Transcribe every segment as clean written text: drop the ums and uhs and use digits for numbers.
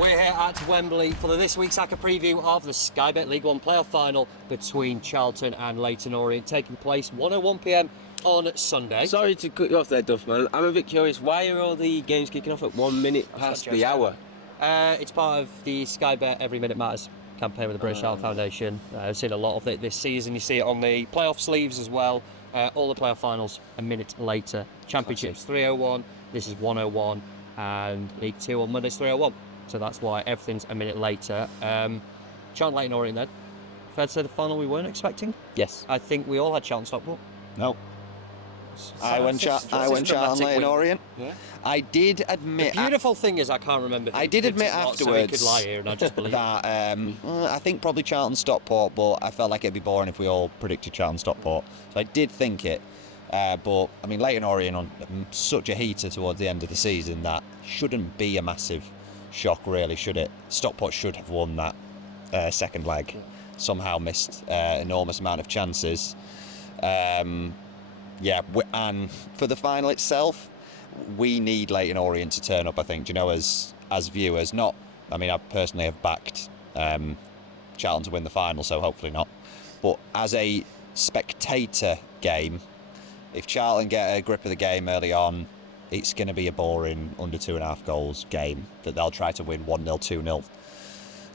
We're here at Wembley for this week's Acca preview of the SkyBet League One playoff final between Charlton and Leyton Orient, taking place 1:01 p.m. on Sunday. Sorry to cut you off there, Duffman. I'm a bit curious. Why are all the games kicking off at 1 minute past the hour? It's part of the SkyBet Every Minute Matters campaign with the British Heart Foundation. I've seen a lot of it this season. You see it on the playoff sleeves as well. All the playoff finals a minute later. Championships 3:01. This is 1:01, and League Two on Monday's 3:01. So that's why everything's a minute later. Charlton Leyton Orient then. Fair to say the final we weren't expecting? Yes. I think we all had Charlton Stockport. No. I went Charlton Leyton Orient. Yeah. I did admit. The beautiful thing is I can't remember. I did admit afterwards could lie here and I just believe that I think probably Charlton Stockport, but I felt like it'd be boring if we all predicted Charlton Stockport. So I did think it. But I mean, Leyton Orient on such a heater towards the end of the season that shouldn't be a massive shock, really, should it? Stockport should have won that second leg. Somehow missed enormous amount of chances. And for the final itself, we need Leyton Orient to turn up, I think. Do you know, as viewers, not. I mean, I personally have backed Charlton to win the final, so hopefully not. But as a spectator game, if Charlton get a grip of the game early on, it's going to be a boring under 2.5 goals game that they'll try to win 1-0, 2-0.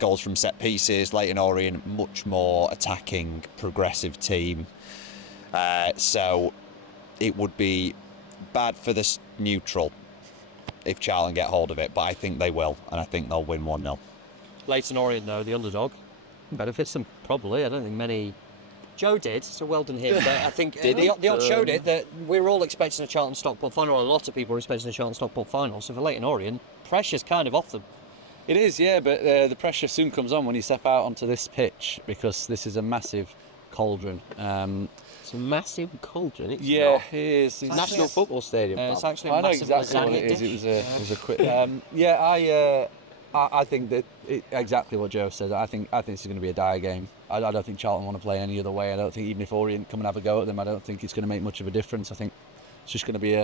Goals from set pieces. Leyton Orient, much more attacking, progressive team. So it would be bad for this neutral if Charlton get hold of it, but I think they will, and I think they'll win 1-0. Leyton Orient, though, the underdog, benefits them probably. I don't think many. Joe did, so well done him. But I think the odds showed it that we were all expecting a Charlton Stockport final, or a lot of people were expecting a Charlton Stockport final. So for Leyton Orient, pressure's kind of off them. It is, yeah, but the pressure soon comes on when you step out onto this pitch, because this is a massive cauldron. It's a massive cauldron. It's Yeah, not. it is. It's National Football Stadium. It's actually a I know massive exactly what lasagna it is. dish. It was a quick. I think that exactly what Joe said. I think this is going to be a dire game. I don't think Charlton want to play any other way. I don't think even if Orient come and have a go at them, I don't think it's going to make much of a difference. I think it's just going to be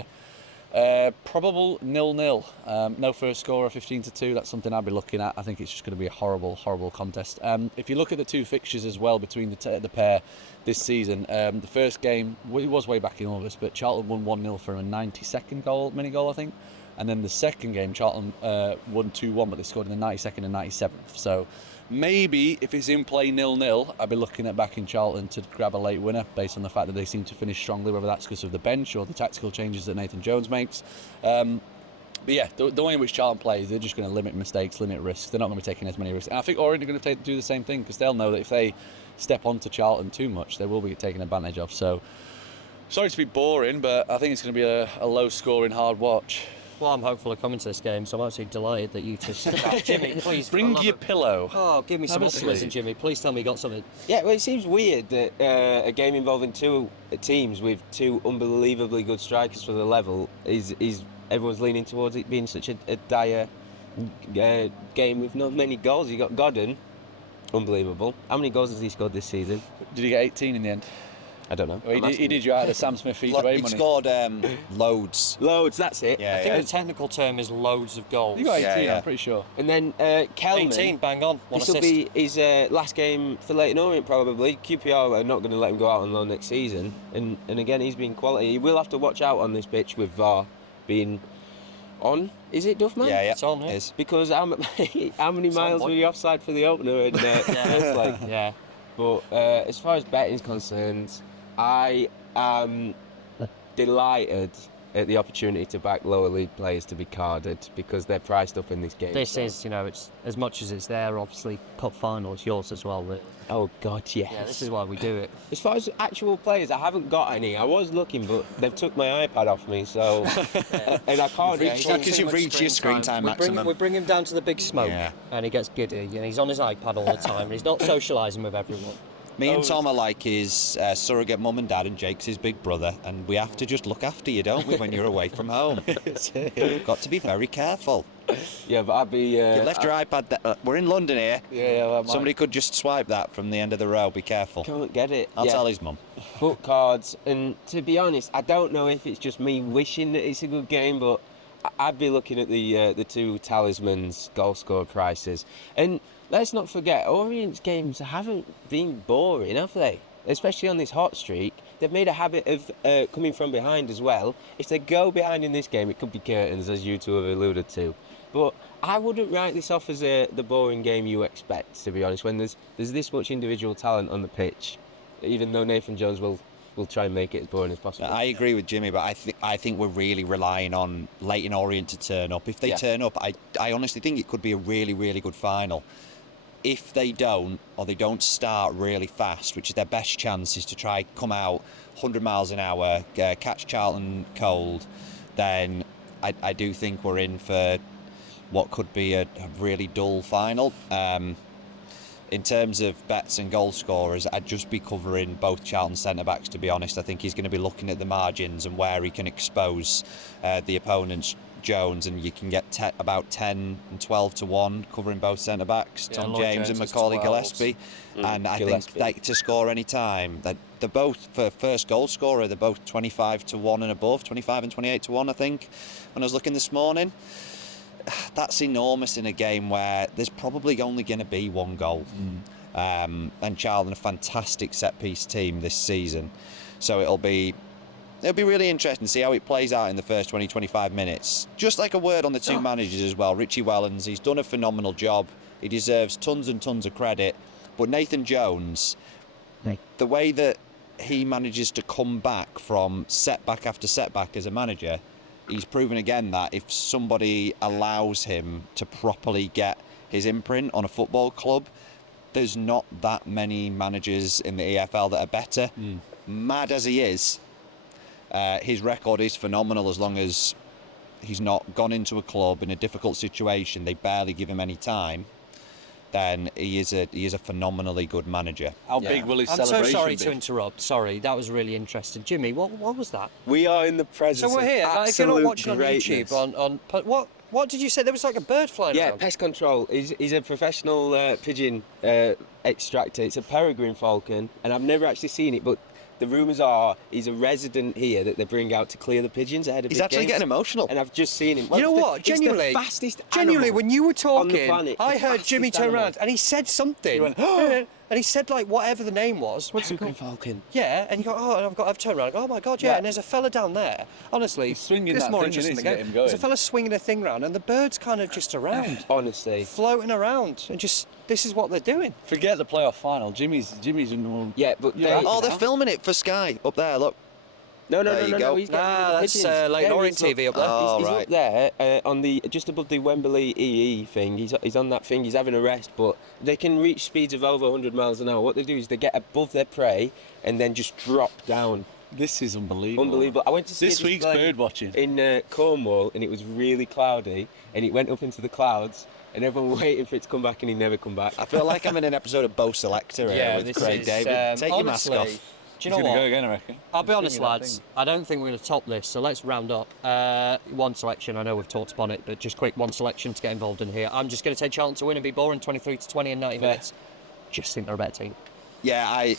a probable 0-0. No first score, 15-2. That's something I'd be looking at. I think it's just going to be a horrible, horrible contest. If you look at the two fixtures as well between the pair this season, the first game, it was way back in August, but Charlton won 1-0 for a 92nd mini goal, I think. And then the second game, Charlton won 2-1, but they scored in the 92nd and 97th. So maybe if it's in play 0-0, I'd be looking at backing Charlton to grab a late winner based on the fact that they seem to finish strongly, whether that's because of the bench or the tactical changes that Nathan Jones makes. But yeah, the way in which Charlton plays, they're just going to limit mistakes, limit risks. They're not going to be taking as many risks. And I think Orient are going to do the same thing, because they'll know that if they step onto Charlton too much, they will be taken advantage of. So sorry to be boring, but I think it's going to be a low-scoring, hard watch. Well, I'm hopeful of coming to this game, so I'm absolutely delighted that you just... Jimmy, please. Bring your pillow. Oh, give me some Have a optimism, sleep. Jimmy. Please tell me you got something. Yeah, well, it seems weird that a game involving two teams with two unbelievably good strikers for the level is everyone's leaning towards it being such a dire game with not many goals. You got Godden, unbelievable. How many goals has he scored this season? Did he get 18 in the end? I don't know. Well, he did you out of Sam Smith feed away He money. scored loads. Loads, that's it. Yeah, I think the technical term is loads of goals. He got 18, Yeah. I'm pretty sure. And then Kelman. 18, bang on. One This will assist. be his last game for Leyton Orient, probably. QPR are not going to let him go out on loan next season. And again, he's been quality. He will have to watch out on this pitch with VAR being on. Is it, Duffman? Yeah, It's on, yeah. It is. Because how many miles were you offside for the opener? And, first leg? Yeah. But as far as betting is concerned, I am delighted at the opportunity to back lower league players to be carded, because they're priced up in this game. This is, it's as much as it's there, obviously, cup final, it's yours as well, really. Oh, God, yes. Yeah, this is why we do it. As far as actual players, I haven't got any. I was looking, but they've took my iPad off me, so... and I can't reach... Because you've reached your screen time maximum. We bring him down to the big smoke, Yeah. and he gets giddy, and he's on his iPad all the time, and he's not socialising with everyone. Me and Tom are like his surrogate mum and dad, and Jake's his big brother, and we have to just look after you, don't we, when you're away from home? Got to be very careful. Yeah, but I'd be... You left your iPad there. We're in London here. Yeah, Somebody could just swipe that from the end of the row. Be careful. Can't get it. I'll tell his mum. Foot cards, and to be honest, I don't know if it's just me wishing that it's a good game, but I'd be looking at the two talismans goal score prices. And let's not forget, Orient's games haven't been boring, have they? Especially on this hot streak. They've made a habit of coming from behind as well. If they go behind in this game, it could be curtains, as you two have alluded to. But I wouldn't write this off as the boring game you expect, to be honest, when there's this much individual talent on the pitch, even though Nathan Jones will try and make it as boring as possible. I agree with Jimmy, but I think we're really relying on Leyton Orient to turn up. If they turn up, I honestly think it could be a really, really good final. If they don't, or they don't start really fast, which is their best chance, is to try come out 100 miles an hour, catch Charlton cold, then I do think we're in for what could be a really dull final. In terms of bets and goal scorers, I'd just be covering both Charlton centre-backs, to be honest. I think he's going to be looking at the margins and where he can expose the opponent's Jones, and you can get about 10 and 12 to 1 covering both centre-backs, Tom James and Macaulay Gillespie. And I think they to score any time. They're both, for first goal scorer, they're both 25 to 1 and above, 25 and 28 to 1, I think, when I was looking this morning. That's enormous in a game where there's probably only going to be one goal. And Charlton, a fantastic set-piece team this season. So it'll be really interesting to see how it plays out in the first 20-25 minutes. Just like a word on the two managers as well. Richie Wellens, he's done a phenomenal job. He deserves tons and tons of credit. But Nathan Jones, the way that he manages to come back from setback after setback as a manager, he's proven again that if somebody allows him to properly get his imprint on a football club, there's not that many managers in the EFL that are better. Mad as he is, his record is phenomenal as long as he's not gone into a club in a difficult situation, they barely give him any time, then he is a phenomenally good manager. How big will his I'm celebration so sorry be? to interrupt. Sorry, that was really interesting. Jimmy, what was that? We are in the presence So we're here. of If you're not absolute watching greatness. on YouTube, what did you say? There was like a bird flying Yeah, around. pest control. He's a professional pigeon extractor. It's a peregrine falcon, and I've never actually seen it, but the rumours are he's a resident here that they bring out to clear the pigeons ahead of He's big actually games. getting emotional. And I've just seen him. You know what? Genuinely, it's the fastest genuinely, animal when you were on the talking, planet. I The heard Jimmy fastest turn animal. around and he said something. He went, and he said like whatever the name was. What's it Peregrine called? falcon. Yeah, and you go, and I've turned around. I go, oh my god, yeah. Yeah. And there's a fella down there. Honestly, He's swinging this that more thing, interesting isn't than he, the to game. get him There's a going. fella swinging a thing around, and the bird's kind of just around, Honestly. floating around, and just this is what they're doing. Forget the playoff final. Jimmy's in. Yeah, but Yeah. Oh, they're filming it for Sky up there. Look. No, There you no. go. He's Nah, getting the that's pigeons. Leyton Yeah, Orient he's TV up there. Oh, He's right. up there on the just above the Wembley EE thing. He's on that thing. He's having a rest, but they can reach speeds of over 100 miles an hour. What they do is they get above their prey and then just drop down. This is unbelievable. Unbelievable. I went to see This it week's display bird watching. in Cornwall, and it was really cloudy, and it went up into the clouds, and everyone was waiting for it to come back, and he never come back. I feel like I'm in an episode of Bo Selector here with Craig David. Take your mask honestly, off. Do you He's know gonna what? go again, I reckon. I'll be He's honest, singing that lads. thing. I don't think we're going to top this, so let's round up. One selection. I know we've talked upon it, but just quick one selection to get involved in here. I'm just going to take Charlton to win and be boring, 23-20 in 90 minutes. Just think they're a better team. Yeah,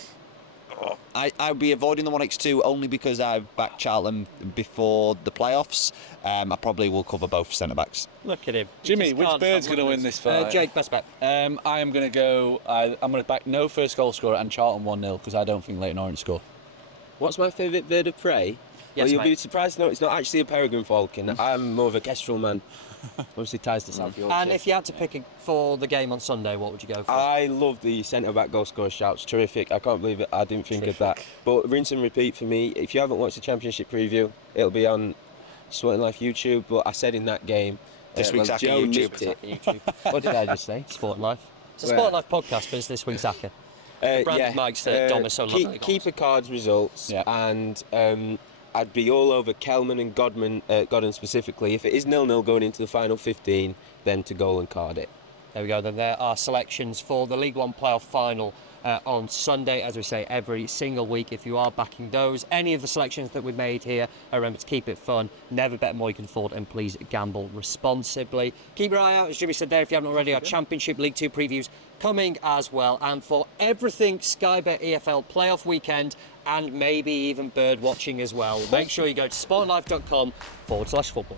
I'd be avoiding the 1x2 only because I've backed Charlton before the playoffs. I probably will cover both centre-backs. Look at him. Jimmy, which bird's going to win this fight? Jake, best bet. I am going to go. I'm going to back no first goal scorer and Charlton 1-0 because I don't think Leyton Orient score. What's my favourite bird of prey? Yes, well, you'll mate. be surprised to know it's not actually a peregrine falcon. I'm more of a kestrel man. Obviously ties to South Yorkshire. And if you had to pick for the game on Sunday, what would you go for? I love the centre-back goal scorer shouts. Terrific. I can't believe it. I didn't think of that. But rinse and repeat for me. If you haven't watched the Championship preview, it'll be on Sporting Life YouTube. But I said in that game, This week's Acca Joe YouTube. nicked it. What did I just say? Sport Life. It's a Where? Sport Life podcast, but it's this week's Acca. Brandon Mike's that Dom is so lovely. Keeper cards results, Yeah. and I'd be all over Kelman and Godden specifically. If it is 0-0 going into the final 15, then to goal and card it. There we go. Then there are selections for the League One playoff final on Sunday, as we say, every single week. If you are backing those, any of the selections that we've made here, remember to keep it fun. Never bet more you can afford, and please gamble responsibly. Keep your eye out, as Jimmy said there, if you haven't already, our Championship League 2 previews coming as well. And for everything SkyBet EFL playoff weekend, and maybe even bird watching as well, make sure you go to sportlife.com/football.